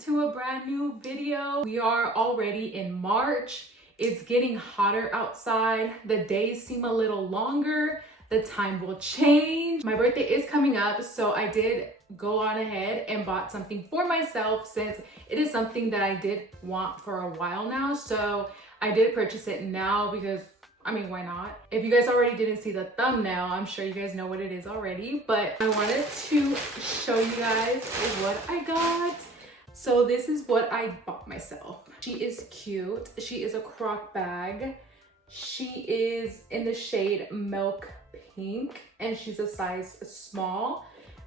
to a brand new video. We are already in March. It's getting hotter outside. The days seem a little longer. The time will change. My birthday is coming up, so I did go on ahead and bought something for myself since it is something that I did want for a while now. So I did purchase it now because, I mean, why not? If you guys already didn't see the thumbnail, I'm sure you guys know what it is already, but I wanted to show you guys what I got. So this is what I bought myself. She is cute. She is a croc bag. She is in the shade milk pink and she's a size small.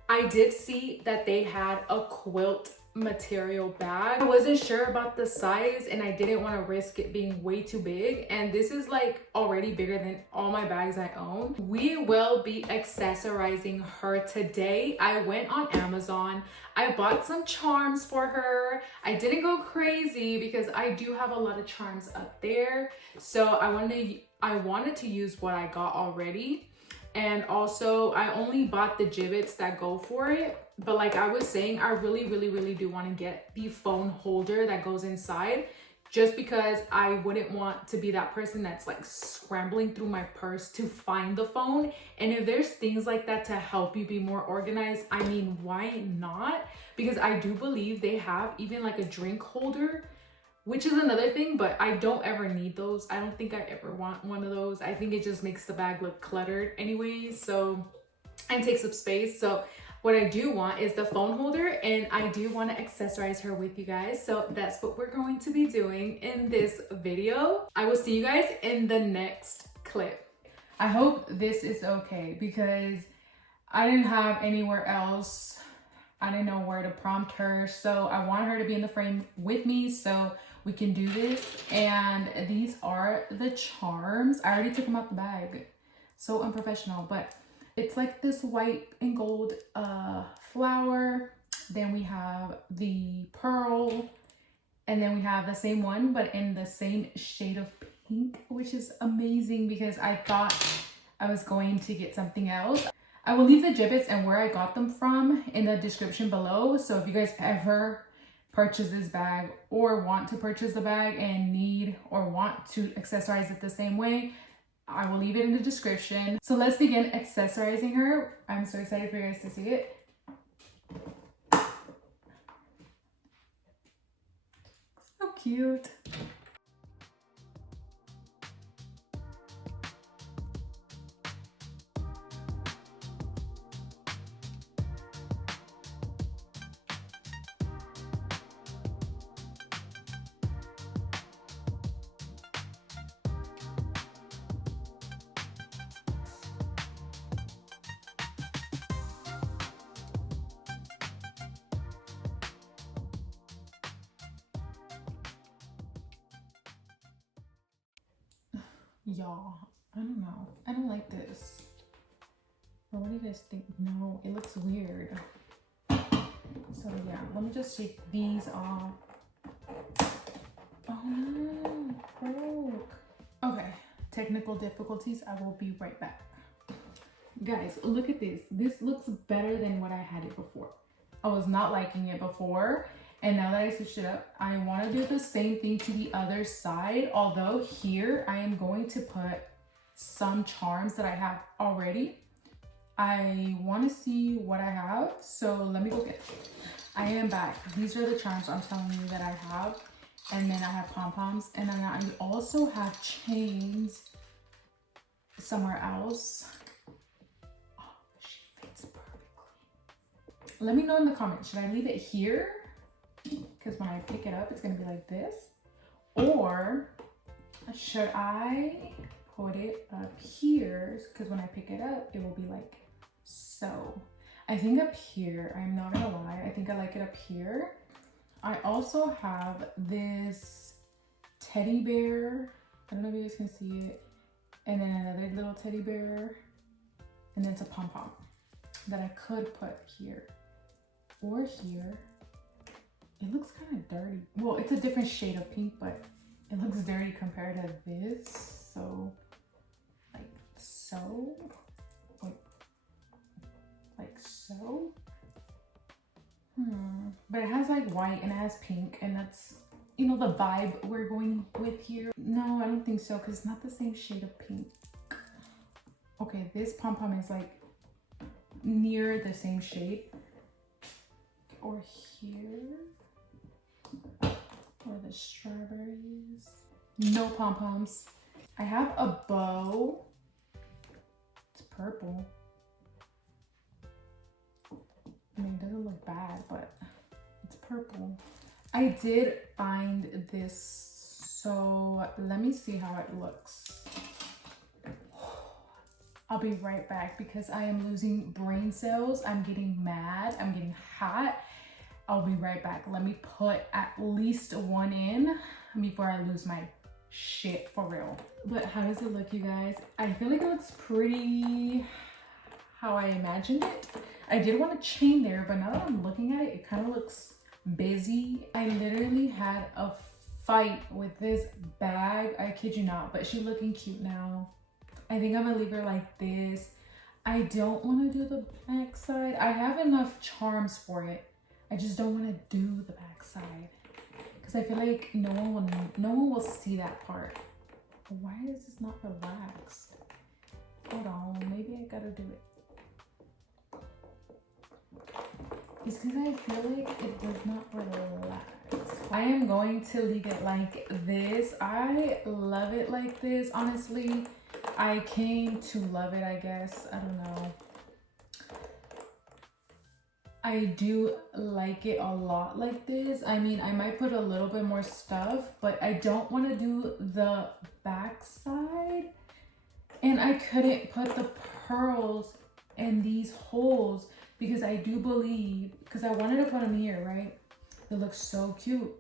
I did see that they had a quilt material bag. I wasn't sure about the size and I didn't want to risk it being way too big, and this is like already bigger than all my bags I own. We will be accessorizing her today. I went on Amazon. I bought some charms for her. I didn't go crazy because I do have a lot of charms up there, so I wanted to use what I got already. And also I only bought the gibbets that go for it, but like I was saying, I really do want to get the phone holder that goes inside, just because I wouldn't want to be that person that's like scrambling through my purse to find the phone. And if there's things like that to help you be more organized, I mean, why not? Because I do believe they have even like a drink holder, which is another thing, but I don't ever need those. I don't think I ever want one of those. I think it just makes the bag look cluttered anyways, so, and takes up space. So what I do want is the phone holder, and I do want to accessorize her with you guys. So that's what we're going to be doing in this video. I will see you guys in the next clip. I hope this is okay because I didn't have anywhere else. I didn't know where to prompt her, so I want her to be in the frame with me so we can do this. And these are the charms. I already took them out the bag. So unprofessional, but it's like this white and gold flower. Then we have the pearl, and then we have the same one but in the same shade of pink, which is amazing because I thought I was going to get something else. I will leave the gibbets and where I got them from in the description below. So if you guys ever purchase this bag or want to purchase the bag and need or want to accessorize it the same way, I will leave it in the description. So let's begin accessorizing her. I'm so excited for you guys to see it. So cute. Y'all, I don't know. I don't like this. Or what do you guys think? No, it looks weird. So yeah, let me just take these off. Oh no, broke. Okay, technical difficulties. I will be right back. Guys, look at this. This looks better than what I had it before. I was not liking it before. And now that I switched it up, I want to do the same thing to the other side. Although here I am going to put some charms that I have already. I want to see what I have. So let me go get it. I am back. These are the charms I'm telling you that I have. And then I have pom-poms. And then I also have chains somewhere else. Oh, she fits perfectly. Let me know in the comments. Should I leave it here? Because when I pick it up, it's going to be like this. Or should I put it up here? Because when I pick it up, it will be like so. I think up here, I'm not going to lie, I think I like it up here. I also have this teddy bear. I don't know if you guys can see it. And then another little teddy bear. And then it's a pom-pom that I could put here or here. It looks kind of dirty. Well, it's a different shade of pink, but it looks dirty compared to this. So, like so. Like so. But it has like white and it has pink, and that's, you know, the vibe we're going with here. No, I don't think so, because it's not the same shade of pink. Okay, this pom-pom is like near the same shade. Or here. Or the strawberries. No pom-poms. I have a bow. It's purple. I mean, it doesn't look bad, but it's purple. I did find this, so let me see how it looks. I'll be right back because I am losing brain cells. I'm getting mad. I'm getting hot. I'll be right back. Let me put at least one in before I lose my shit for real. But how does it look, you guys? I feel like it looks pretty how I imagined it. I did want a chain there, but now that I'm looking at it, it kind of looks busy. I literally had a fight with this bag. I kid you not, but she's looking cute now. I think I'm gonna leave her like this. I don't want to do the back side. I have enough charms for it. I just don't want to do the back side because I feel like no one will see that part. Why is this not relaxed? Hold on, maybe I gotta do it. It's because I feel like it does not relax. I am going to leave it like this. I love it like this, honestly. I came to love it, I guess. I don't know. I do like it a lot like this. I mean, I might put a little bit more stuff, but I don't want to do the back side. And I couldn't put the pearls in these holes because I do believe, because I wanted to put them here, right? It looks so cute.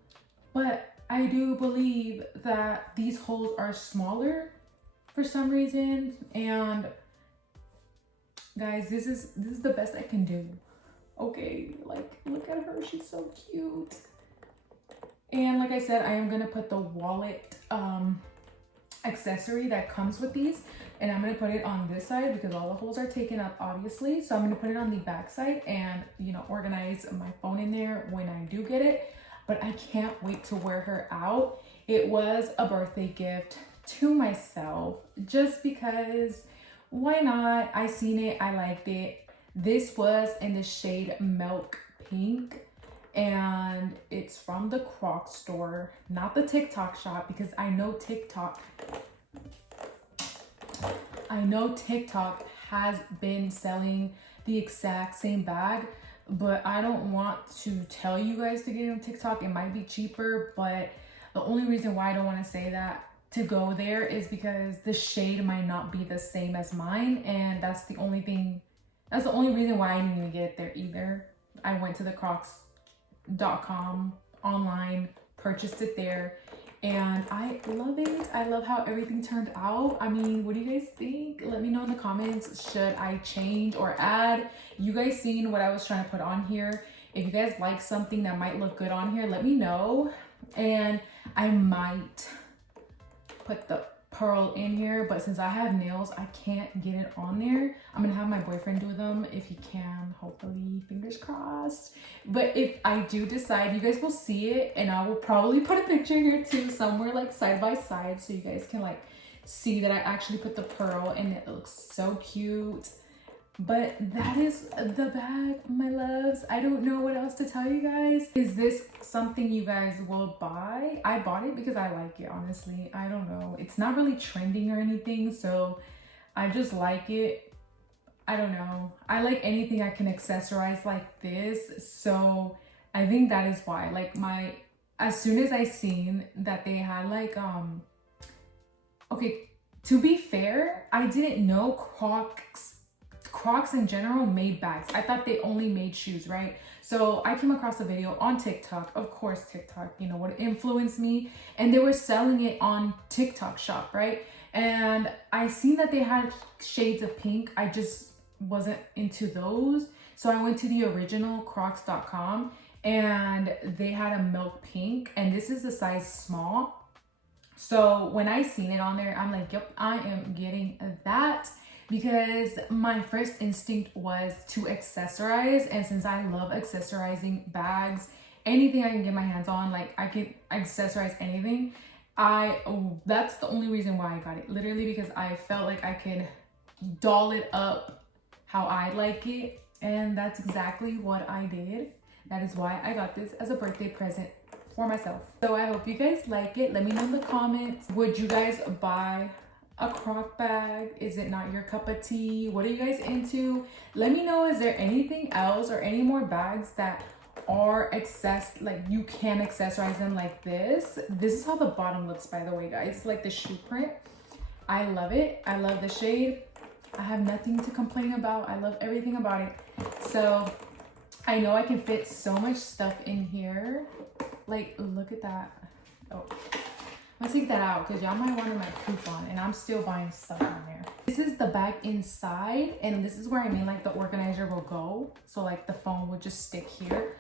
But I do believe that these holes are smaller for some reason. And guys, this is the best I can do. Okay, like, look at her, she's so cute. And like I said, I am gonna put the wallet accessory that comes with these, and I'm gonna put it on this side because all the holes are taken up, obviously. So I'm gonna put it on the back side and, you know, organize my phone in there when I do get it. But I can't wait to wear her out. It was a birthday gift to myself just because, why not? I seen it, I liked it. This was in the shade Milk Pink, and it's from the Crocs store, not the TikTok shop, because I know TikTok has been selling the exact same bag, but I don't want to tell you guys to get it on TikTok. It might be cheaper, but the only reason why I don't want to say that to go there is because the shade might not be the same as mine, and that's the only reason why I didn't even get it there either. I went to the crocs.com online, purchased it there, and I love it. I love how everything turned out. I mean, what do you guys think? Let me know in the comments. Should I change or add? You guys seen what I was trying to put on here. If you guys like something that might look good on here, let me know. And I might put the pearl in here, but since I have nails, I can't get it on there. I'm gonna have my boyfriend do them if he can, hopefully, fingers crossed. But if I do decide, you guys will see it, and I will probably put a picture here too, somewhere like side by side, so you guys can like see that I actually put the pearl, and it looks so cute. But that is the bag, my loves. I don't know what else to tell you guys. Is this something you guys will buy? I bought it because I like it, honestly. I don't know. It's not really trending or anything, so I just like it. I don't know. I like anything I can accessorize like this, so I think that is why. Like, as soon as I seen that they had like, okay, to be fair, I didn't know Crocs in general made bags. I thought they only made shoes, right? So I came across a video on TikTok, of course TikTok, you know, what influenced me, and they were selling it on TikTok shop, right? And I seen that they had shades of pink. I just wasn't into those. So I went to the original crocs.com, and they had a milk pink, and this is a size small. So when I seen it on there, I'm like, yep, I am getting that. because my first instinct was to accessorize, and since I love accessorizing bags, anything I can get my hands on, like I can accessorize anything. That's the only reason why I got it, literally, because I felt like I could doll it up how I like it, and that's exactly what I did. That is why I got this as a birthday present for myself. So I hope you guys like it. Let me know in the comments, would you guys buy a croc bag? Is it not your cup of tea? What are you guys into? Let me know, is there anything else or any more bags that are like you can accessorize them like this. This is how the bottom looks, by the way, guys. It's like the shoe print. I love it. I love the shade. I have nothing to complain about. I love everything about it. So I know I can fit so much stuff in here. Like, look at that. Oh, I'm gonna take that out because y'all might want my coupon, and I'm still buying stuff on there. This is the bag inside, and this is where I mean like the organizer will go. So like the phone would just stick here.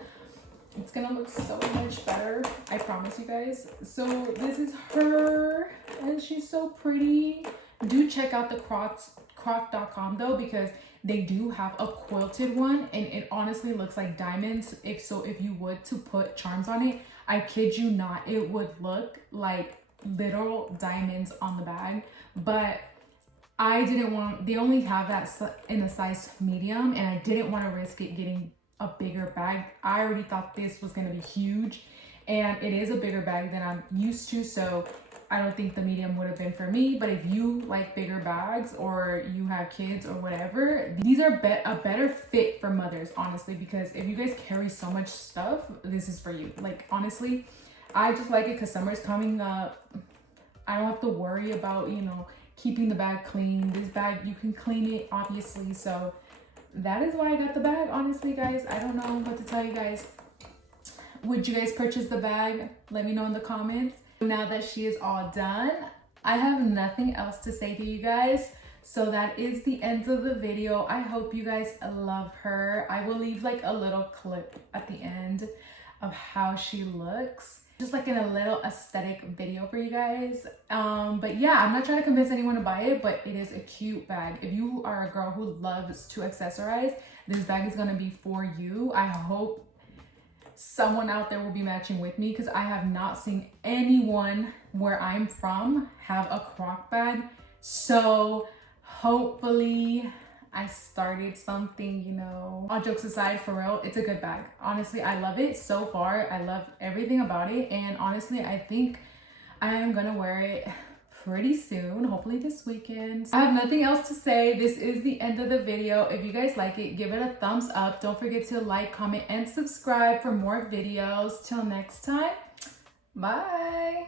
It's gonna look so much better, I promise you guys. So this is her, and she's so pretty. Do check out the croc.com though, because they do have a quilted one, and it honestly looks like diamonds. If you would to put charms on it, I kid you not, it would look like literal diamonds on the bag. But I didn't want, they only have that in a size medium, and I didn't want to risk it getting a bigger bag. I already thought this was going to be huge, and it is a bigger bag than I'm used to, so I don't think the medium would have been for me. But if you like bigger bags, or you have kids or whatever, these are a better fit for mothers, honestly, because if you guys carry so much stuff, this is for you. Like, honestly, I just like it because summer's coming up. I don't have to worry about, you know, keeping the bag clean. This bag, you can clean it, obviously. So that is why I got the bag, honestly, guys. I don't know what to tell you guys. Would you guys purchase the bag? Let me know in the comments. Now that she is all done, I have nothing else to say to you guys. So that is the end of the video. I hope you guys love her. I will leave like a little clip at the end of how she looks, just like in a little aesthetic video for you guys. But yeah, I'm not trying to convince anyone to buy it, but it is a cute bag. If you are a girl who loves to accessorize, this bag is gonna be for you. I hope someone out there will be matching with me, because I have not seen anyone where I'm from have a croc bag. So hopefully I started something, you know. All jokes aside, for real, it's a good bag. Honestly, I love it so far. I love everything about it, and honestly, I think I am gonna wear it pretty soon, hopefully this weekend. I have nothing else to say. This is the end of the video. If you guys like it, give it a thumbs up. Don't forget to like, comment, and subscribe for more videos. Till next time, bye.